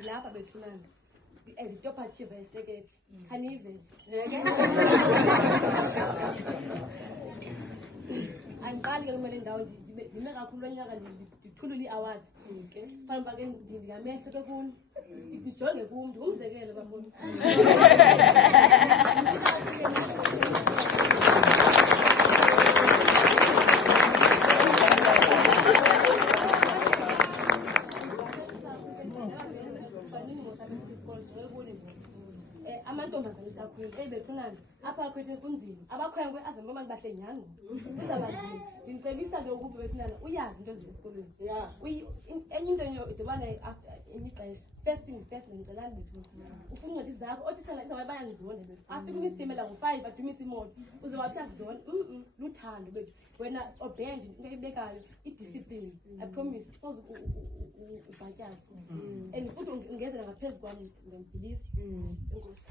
Dilapha bethunana. As it top achieve a second, can even. And Bali Melon down the Mega truly awards. From back in the American, it's all a boom, who's again of a moon. Amantombazane isakhulu ebethunana apha kwethu kunzima abakhwenkwe azimama bahle nyanga kuzabanzima ndicebisa ke ukuba bethunana uyazi into ezesikolweni enye into idibana enye ixesha first thing first ngicela bethu ufuna incwadi zakho othisana isaba bayangizonda bethu afike kwistimela ngo5 adumisa imoto uze waphla kuzona luthando bethu wena obenje into ibekayo idiscipline I promise soze ubhatyazi and futhi ungezela ngaphezulu kwami ngibelieve inkosi